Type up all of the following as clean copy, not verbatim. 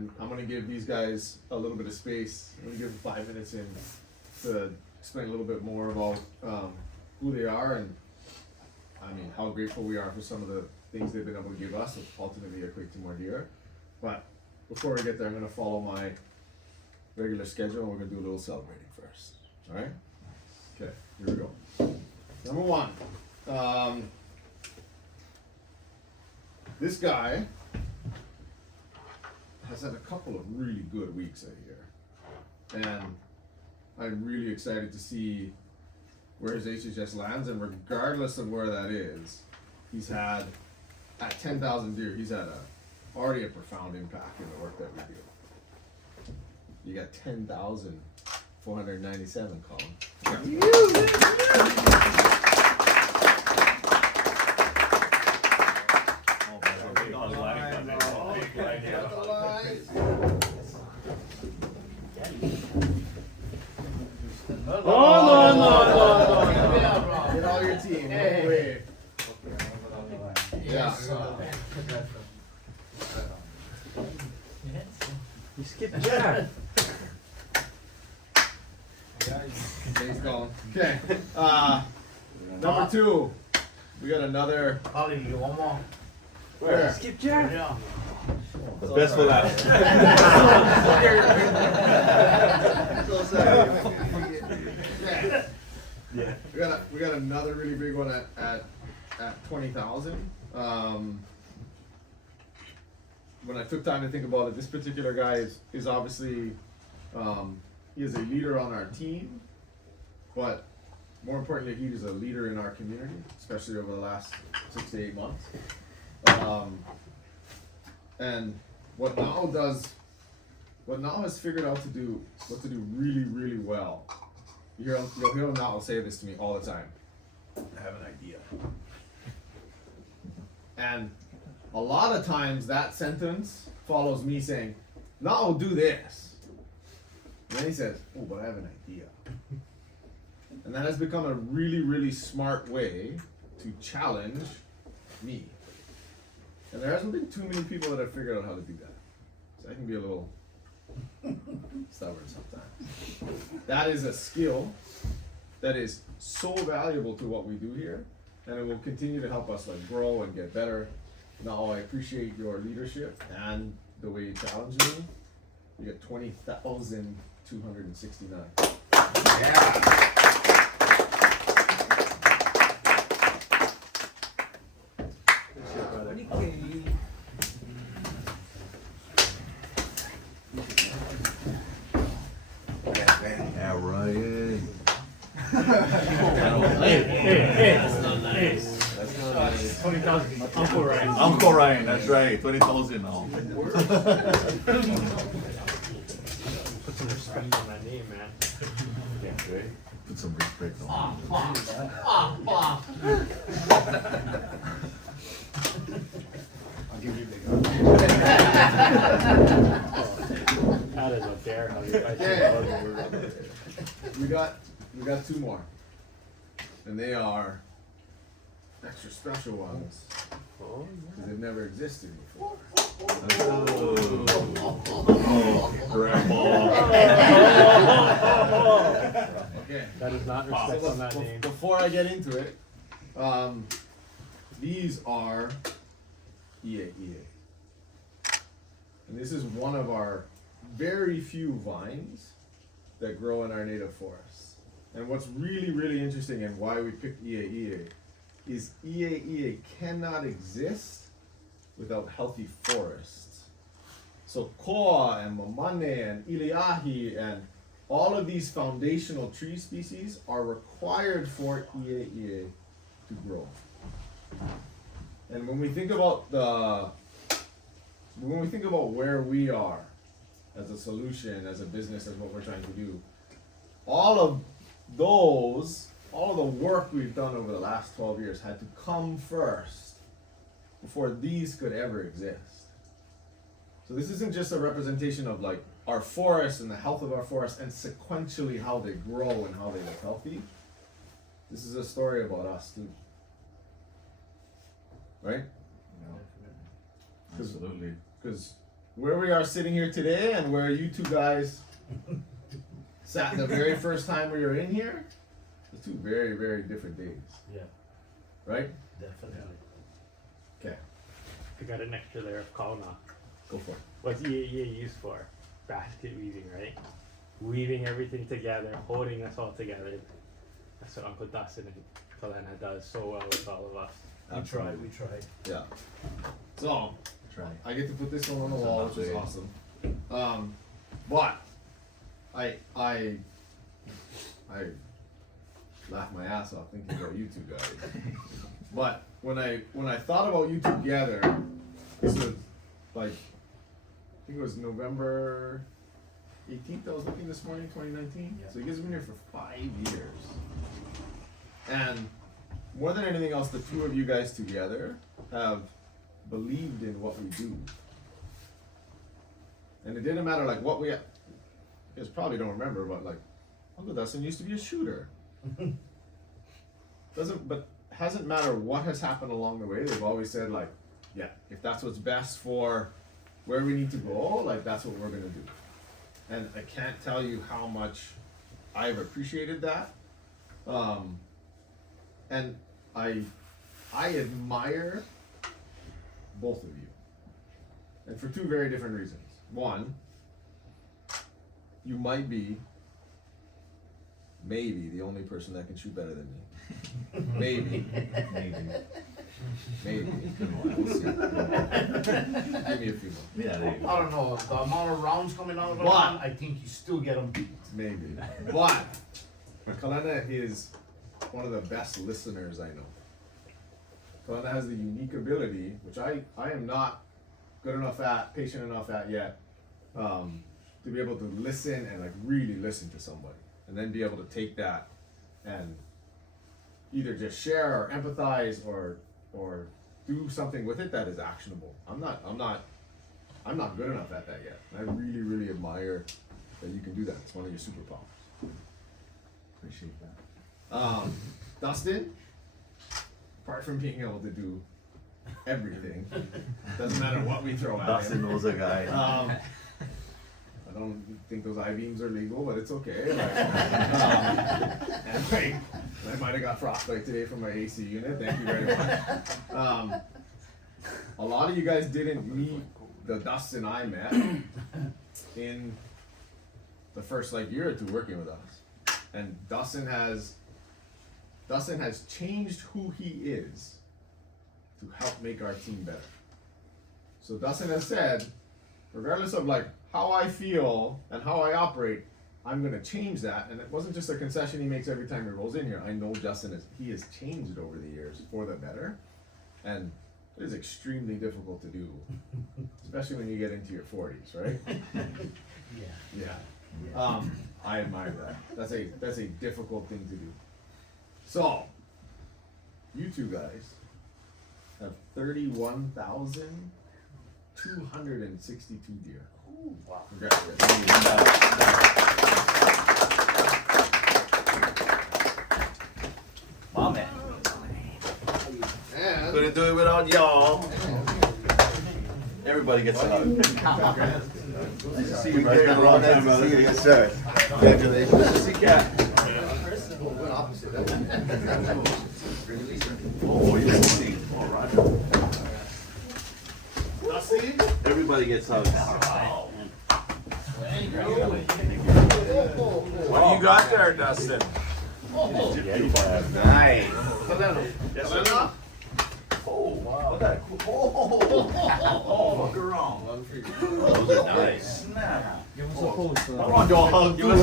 and I'm gonna give these guys a little bit of space. I'm gonna give them 5 minutes in to explain a little bit more about who they are and I mean how grateful we are for some of the things they've been able to give us that ultimately equate to more deer. But before we get there, I'm gonna follow my regular schedule and we're gonna do a little celebrating first. Alright? Okay, here we go. Number one. This guy has had a couple of really good weeks out here. And I'm really excited to see where his HHS lands, and regardless of where that is, he's had, at 10,000 deer, he's had already a profound impact in the work that we do. You got 10,497, Colin. No. Get all your team. No way. Yeah. You skipped Jack. Thanks, Colin. Okay. Number two. We got another. Ollie, you want more? Where? Skip Jack. Yeah. The best for last. So sorry. Yeah. We got another really big one at 20,000. When I took time to think about it, this particular guy is obviously he is a leader on our team, but more importantly, he is a leader in our community, especially over the last 6 to 8 months. And what Nao has figured out to do really, really well. You'll hear Nao say this to me all the time. I have an idea. And a lot of times that sentence follows me saying, Nao, do this. And then he says, oh, but I have an idea. And that has become a really, really smart way to challenge me. And there hasn't been too many people that have figured out how to do that. So I can be a little stubborn sometimes. That is a skill that is so valuable to what we do here, and it will continue to help us like grow and get better. Now I appreciate your leadership and the way you challenge me. You get 20,269. Yeah. Uncle Ryan, that's right. 20,000 now. Put some respect on that name, man. Yeah, right. Put some respect on. I'll give you a big That is a dare how you fight. We got two more, and they are extra special ones because they've never existed before. Oh, Grandpa. Okay. That is not respect on that name. Before I get into it, these are EA. And this is one of our very few vines that grow in our native forests. And what's really, really interesting and why we picked EA is EA cannot exist without healthy forests. So koa and mamane and iliahi and all of these foundational tree species are required for EA to grow. And when we think about where we are as a solution, as a business, as what we're trying to do, all of the work we've done over the last 12 years had to come first before these could ever exist. So this isn't just a representation of like our forests and the health of our forests and sequentially how they grow and how they look healthy. This is a story about us too. Right? Absolutely. Because where we are sitting here today and where you two guys sat the very first time we were in here, it's two very, very different days, Yeah, right? definitely. Okay, I got an extra layer of kauna. go for it. What's EAE used for? Basket weaving, right? Weaving everything together, holding us all together. That's what Uncle Dustin and Kalena does so well with all of us. We tried. Yeah. So, Try. I get to put this one on the wall, which is awesome. But I laughed my ass off thinking about you two guys. But when I thought about you together, this was like, I think it was November 18th. I was looking this morning, 2019. Yeah. So you guys have been here for 5 years, and more than anything else, the two of you guys together have believed in what we do. And it didn't matter like what we, you guys probably don't remember, but like Uncle Dustin used to be a shooter. Hasn't mattered what has happened along the way. They've always said like, yeah, if that's what's best for where we need to go, like that's what we're gonna do. And I can't tell you how much I've appreciated that. And I admire both of you. And for two very different reasons. One, you might be, maybe, the only person that can shoot better than me. Maybe. Maybe. We'll see. Give me a few more. Yeah, there you I go. don't know, the amount of rounds coming out of the But- gun, I think you still get them beat. Maybe. But Kalena is one of the best listeners I know. Kalena has the unique ability, which I am not good enough at, patient enough at yet, to be able to listen and like really listen to somebody. And then be able to take that and either just share or empathize or do something with it that is actionable. I'm not good enough at that yet. I really, really admire that you can do that. It's one of your superpowers. Appreciate that. Dustin, apart from being able to do everything, doesn't matter what we throw at Dustin him. knows a guy. I don't think those I-beams are legal, but it's okay. And I might have got frostbite today from my AC unit. Thank you very much. A lot of you guys didn't meet the Dustin I met in the first like year or two working with us, and Dustin has changed who he is to help make our team better. So Dustin has said, regardless of like how I feel and how I operate, I'm gonna change that. And it wasn't just a concession he makes every time he rolls in here. I know he has changed over the years for the better, and it is extremely difficult to do, especially when you get into your 40s, right? Yeah. Yeah. I admire that. That's a difficult thing to do. So, you two guys have 31,262 deer. Ooh, wow. Congratulations. My man. And Couldn't do it without y'all. Everybody gets a hug. Nice to see you, brother. It's been a long time, brother. Yes, sir. Congratulations. Good to see Cat. Oh, you see. All right. Dusty, Everybody gets hugs. What do you got there, Dustin? Nice. Kalena, Oh, wow. Look at that. Oh, look around. one for you. Those are nice. Snap. Give us a pose. Come on, y'all hug. Give us a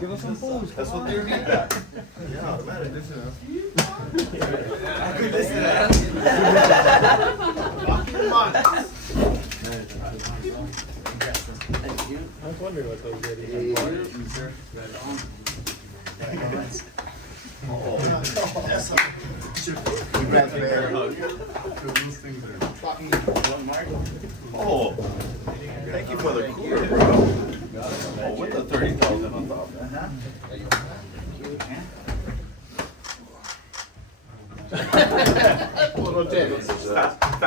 Give us some pose. That's what they need back. Yeah, man, listen up. Lucky months. I was wondering what those ladies are Congrats, Mayor. Oh, thank you for the cooler, bro. Oh, with the 30,000 on top. Little James.